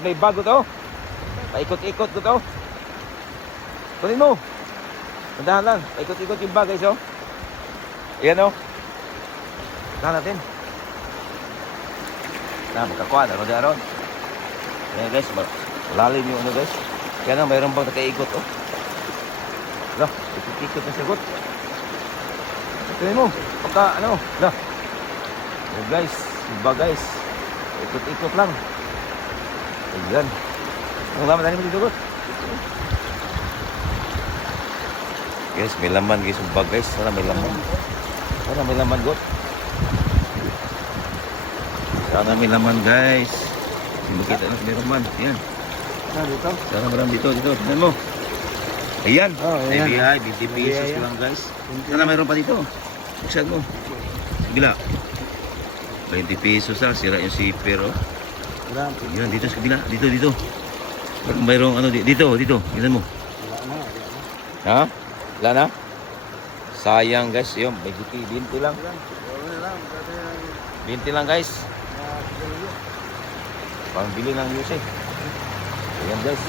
May bago to. Paikot-ikot ko to. Kunin mo. Tandahan lang. Paikot-ikot yung bag guys oh. Ayan oh. Tandahan natin. Na, magkakuha. Ano di aron. Ayan guys. Malalim yung ano guys. Kaya na mayroon bang nakaikot oh. Lah, ikot-ikot na sagot. Kunin mo. Pagka ano. Lah. Oh guys. Iba guys. Ikot-ikot lang. Ayan. Ang laman tadi mo dito, God. Guys, may laman guys. Yung bag guys. Sana may laman. Sana may laman, God. Sana may laman guys. Hindi makita na may laman. Ayan. Dito? Sana marami dito. Tignan mo. Ayan. Oh, ayan. IBI, 20 pesos lang guys. Sana mayroon pa dito. Buksan mo. Gila. 20 pesos lang. Sira yung zipper oh. Yan, dito sa kabila. Dito. Mayroong ano, dito. Tignan mo. Ha? Wala na? Sayang guys. Yun, may 20 lang. 20 lang guys. Pangbili ng music. Ayan guys.